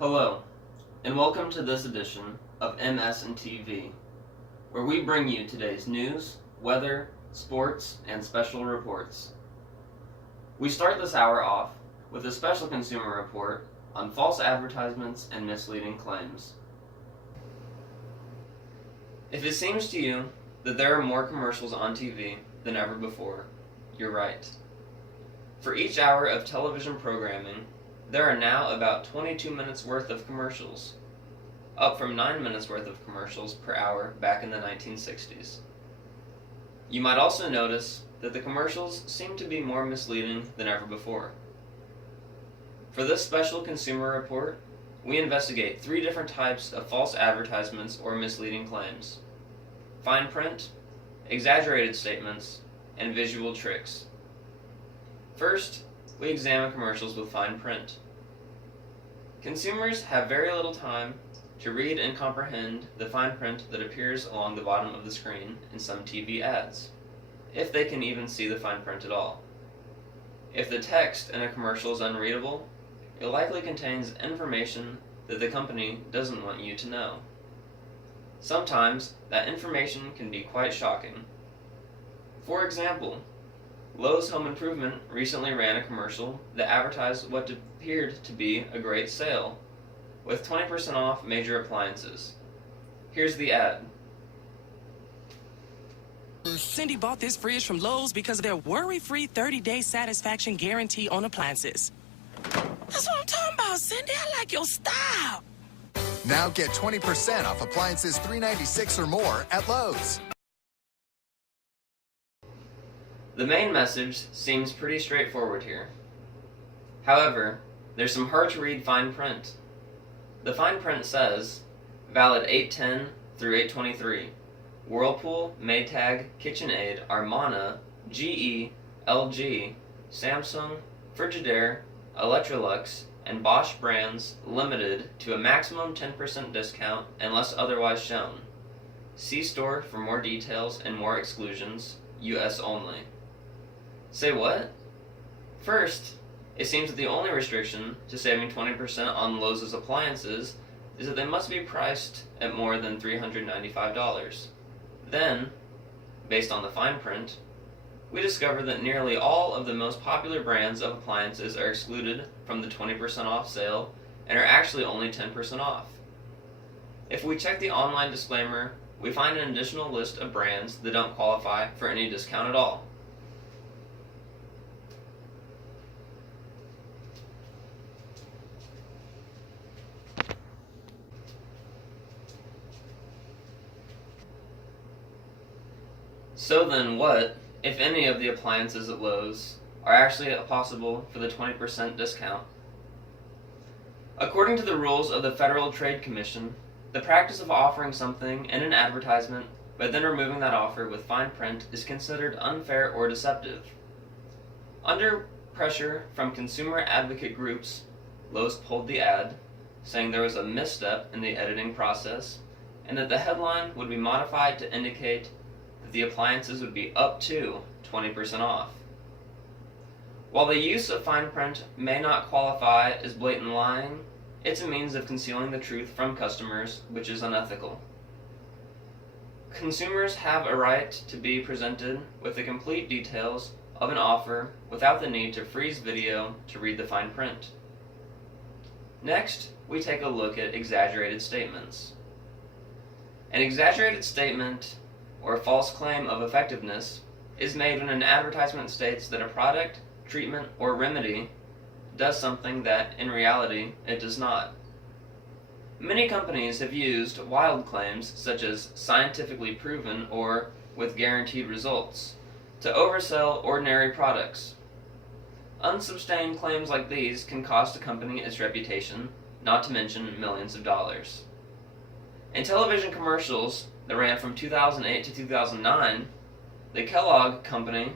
Hello, and welcome to this edition of MS and TV, where we bring you today's news, weather, sports, and special reports. We start this hour off with a special consumer report on false advertisements and misleading claims. If it seems to you that there are more commercials on TV than ever before, you're right. For each hour of television programming, there are now about 22 minutes worth of commercials, up from 9 minutes worth of commercials per hour back in the 1960s. You might also notice that the commercials seem to be more misleading than ever before. For this special consumer report, we investigate 3 different types of false advertisements or misleading claims: fine print, exaggerated statements, and visual tricks. First, we examine commercials with fine print. Consumers have very little time to read and comprehend the fine print that appears along the bottom of the screen in some TV ads, if they can even see the fine print at all. If the text in a commercial is unreadable, it likely contains information that the company doesn't want you to know. Sometimes that information can be quite shocking. For example, Lowe's Home Improvement recently ran a commercial that advertised what appeared to be a great sale, with 20% off major appliances. Here's the ad. Cindy bought this fridge from Lowe's because of their worry-free 30-day satisfaction guarantee on appliances. That's what I'm talking about, Cindy. I like your style. Now get 20% off appliances $396 or more at Lowe's. The main message seems pretty straightforward here. However, there's some hard-to-read fine print. The fine print says, valid 8/10 through 8/23, Whirlpool, Maytag, KitchenAid, Armana, GE, LG, Samsung, Frigidaire, Electrolux, and Bosch brands limited to a maximum 10% discount unless otherwise shown. See store for more details and more exclusions, US only. Say what? First, it seems that the only restriction to saving 20% on Lowe's appliances is that they must be priced at more than $395. Then, based on the fine print, we discover that nearly all of the most popular brands of appliances are excluded from the 20% off sale and are actually only 10% off. If we check the online disclaimer, we find an additional list of brands that don't qualify for any discount at all. So then what, if any, of the appliances at Lowe's are actually possible for the 20% discount? According to the rules of the Federal Trade Commission, the practice of offering something in an advertisement but then removing that offer with fine print is considered unfair or deceptive. Under pressure from consumer advocate groups, Lowe's pulled the ad, saying there was a misstep in the editing process and that the headline would be modified to indicate that the appliances would be up to 20% off. While the use of fine print may not qualify as blatant lying, it's a means of concealing the truth from customers, which is unethical. Consumers have a right to be presented with the complete details of an offer without the need to freeze video to read the fine print. Next, we take a look at exaggerated statements. An exaggerated statement, or false claim of effectiveness, is made when an advertisement states that a product, treatment, or remedy does something that, in reality, it does not. Many companies have used wild claims such as scientifically proven or with guaranteed results to oversell ordinary products. Unsubstantiated claims like these can cost a company its reputation, not to mention millions of dollars. In television commercials that ran from 2008 to 2009, the Kellogg Company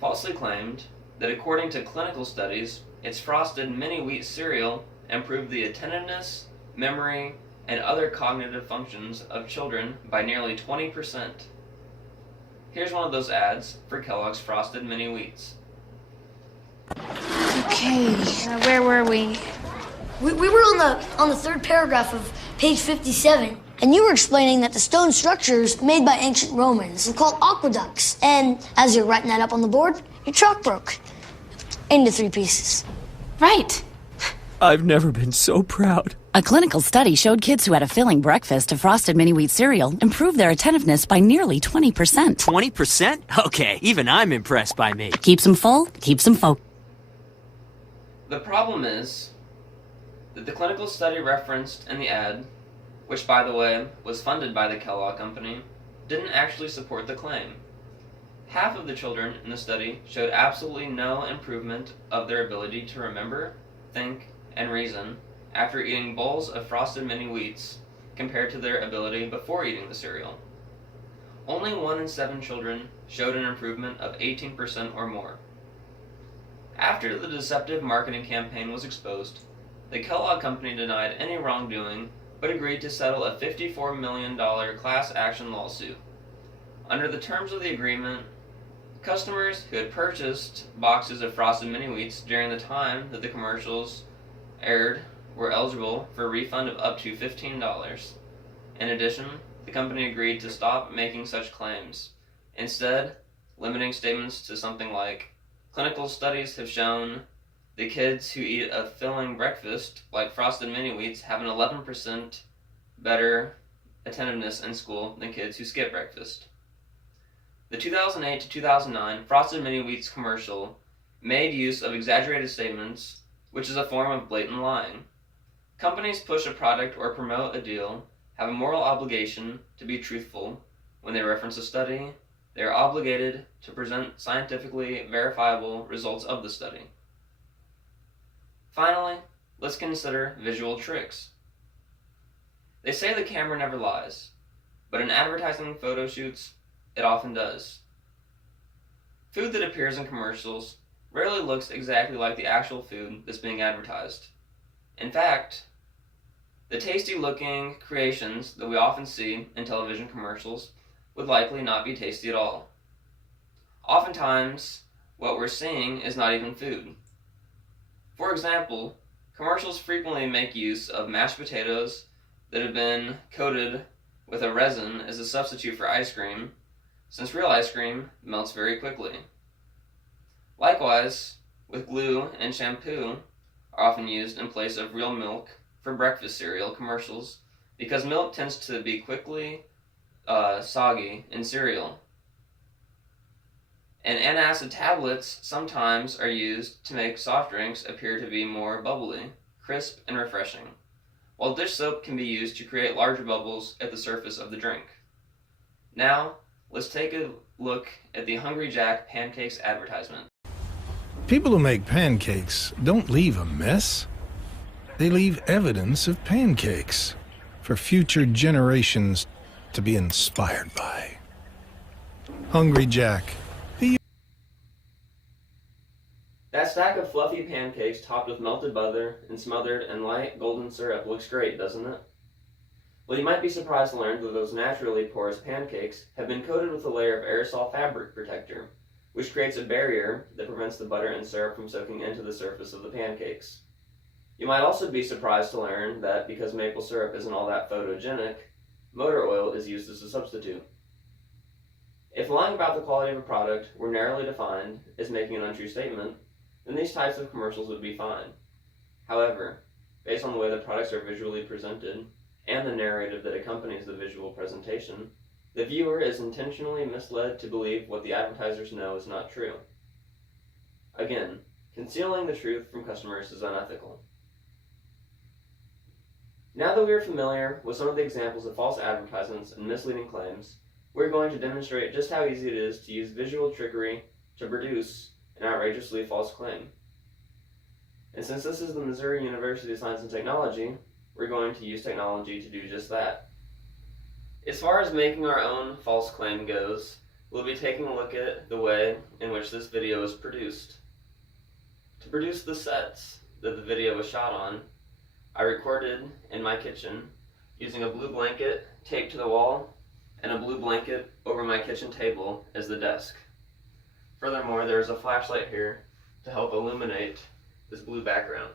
falsely claimed that according to clinical studies, its frosted mini-wheat cereal improved the attentiveness, memory, and other cognitive functions of children by nearly 20%. Here's one of those ads for Kellogg's Frosted Mini Wheats. Okay, where were we? We were on the third paragraph of page 57, and you were explaining that the stone structures made by ancient Romans were called aqueducts. And as you're writing that up on the board, your chalk broke into 3 pieces. Right. I've never been so proud. A clinical study showed kids who had a filling breakfast of Frosted Mini Wheat cereal improved their attentiveness by nearly 20%. 20%? Okay, even I'm impressed by me. Keeps them full, keeps them focused. The problem is that the clinical study referenced in the ad, which by the way was funded by the Kellogg Company, didn't actually support the claim. Half of the children in the study showed absolutely no improvement of their ability to remember, think, and reason after eating bowls of Frosted Mini Wheats compared to their ability before eating the cereal. Only 1 in 7 children showed an improvement of 18% or more. After the deceptive marketing campaign was exposed, the Kellogg Company denied any wrongdoing but agreed to settle a $54 million class action lawsuit. Under the terms of the agreement, customers who had purchased boxes of Frosted Mini Wheats during the time that the commercials aired were eligible for a refund of up to $15. In addition, the company agreed to stop making such claims, instead limiting statements to something like, "Clinical studies have shown the kids who eat a filling breakfast like Frosted Mini Wheats have an 11% better attentiveness in school than kids who skip breakfast." The 2008 to 2009 Frosted Mini Wheats commercial made use of exaggerated statements, which is a form of blatant lying. Companies push a product or promote a deal have a moral obligation to be truthful. When they reference a study, they are obligated to present scientifically verifiable results of the study. Finally, let's consider visual tricks. They say the camera never lies, but in advertising photo shoots, it often does. Food that appears in commercials rarely looks exactly like the actual food that's being advertised. In fact, the tasty-looking creations that we often see in television commercials would likely not be tasty at all. Oftentimes, what we're seeing is not even food. For example, commercials frequently make use of mashed potatoes that have been coated with a resin as a substitute for ice cream, since real ice cream melts very quickly. Likewise, with glue and shampoo are often used in place of real milk for breakfast cereal commercials because milk tends to be quickly soggy in cereal. And antacid tablets sometimes are used to make soft drinks appear to be more bubbly, crisp, and refreshing, while dish soap can be used to create larger bubbles at the surface of the drink. Now, let's take a look at the Hungry Jack Pancakes advertisement. People who make pancakes don't leave a mess. They leave evidence of pancakes for future generations to be inspired by. Hungry Jack. That stack of fluffy pancakes topped with melted butter and smothered in light golden syrup looks great, doesn't it? Well, you might be surprised to learn that those naturally porous pancakes have been coated with a layer of aerosol fabric protector, which creates a barrier that prevents the butter and syrup from soaking into the surface of the pancakes. You might also be surprised to learn that because maple syrup isn't all that photogenic, motor oil is used as a substitute. If lying about the quality of a product were narrowly defined as making an untrue statement, then these types of commercials would be fine. However, based on the way the products are visually presented and the narrative that accompanies the visual presentation, the viewer is intentionally misled to believe what the advertisers know is not true. Again, concealing the truth from customers is unethical. Now that we are familiar with some of the examples of false advertisements and misleading claims, we're going to demonstrate just how easy it is to use visual trickery to produce an outrageously false claim. And since this is the Missouri University of Science and Technology, we're going to use technology to do just that. As far as making our own false claim goes, we'll be taking a look at the way in which this video is produced. To produce the sets that the video was shot on, I recorded in my kitchen using a blue blanket taped to the wall and a blue blanket over my kitchen table as the desk. Furthermore, there is a flashlight here to help illuminate this blue background.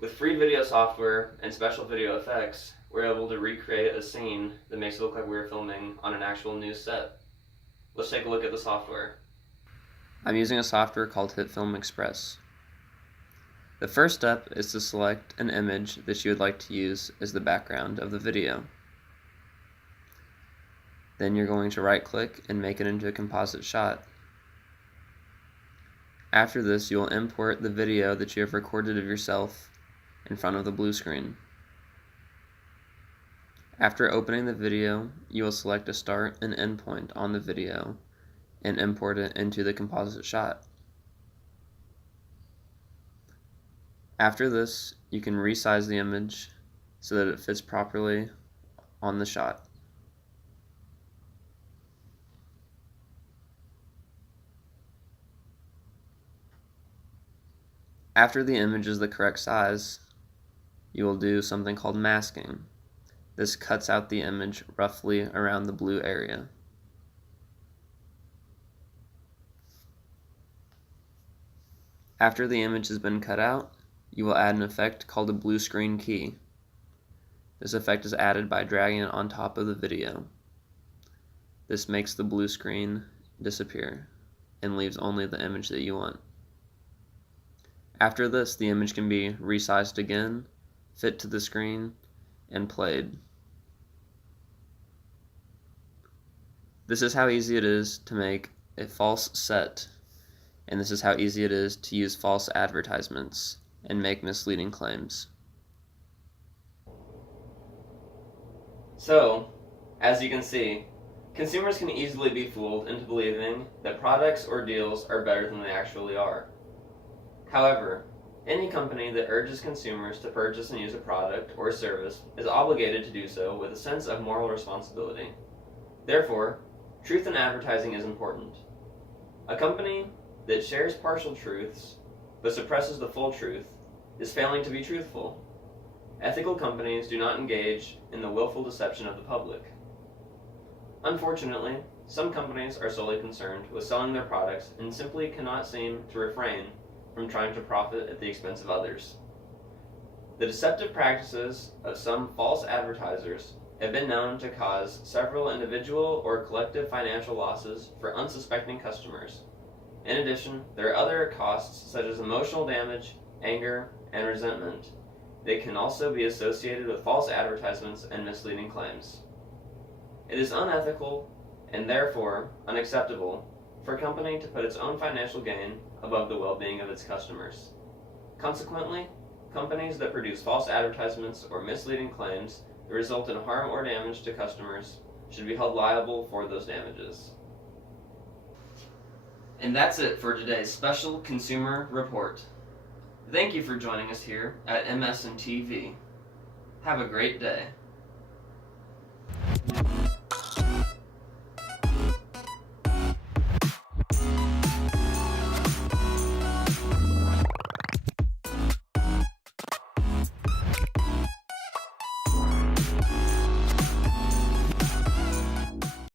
With free video software and special video effects, we're able to recreate a scene that makes it look like we were filming on an actual news set. Let's take a look at the software. I'm using a software called HitFilm Express. The first step is to select an image that you would like to use as the background of the video. Then you're going to right-click and make it into a composite shot. After this, you will import the video that you have recorded of yourself in front of the blue screen. After opening the video, you will select a start and end point on the video and import it into the composite shot. After this, you can resize the image so that it fits properly on the shot. After the image is the correct size, you will do something called masking. This cuts out the image roughly around the blue area. After the image has been cut out, you will add an effect called a blue screen key. This effect is added by dragging it on top of the video. This makes the blue screen disappear and leaves only the image that you want. After this, the image can be resized again, fit to the screen, and played. This is how easy it is to make a false set, and this is how easy it is to use false advertisements and make misleading claims. So, as you can see, consumers can easily be fooled into believing that products or deals are better than they actually are. However, any company that urges consumers to purchase and use a product or service is obligated to do so with a sense of moral responsibility. Therefore, truth in advertising is important. A company that shares partial truths but suppresses the full truth is failing to be truthful. Ethical companies do not engage in the willful deception of the public. Unfortunately, some companies are solely concerned with selling their products and simply cannot seem to refrain from trying to profit at the expense of others. The deceptive practices of some false advertisers have been known to cause several individual or collective financial losses for unsuspecting customers. In addition, there are other costs such as emotional damage, anger, and resentment. They can also be associated with false advertisements and misleading claims. It is unethical and therefore unacceptable for a company to put its own financial gain above the well-being of its customers. Consequently, companies that produce false advertisements or misleading claims that result in harm or damage to customers should be held liable for those damages. And that's it for today's special consumer report. Thank you for joining us here at MSN TV. Have a great day.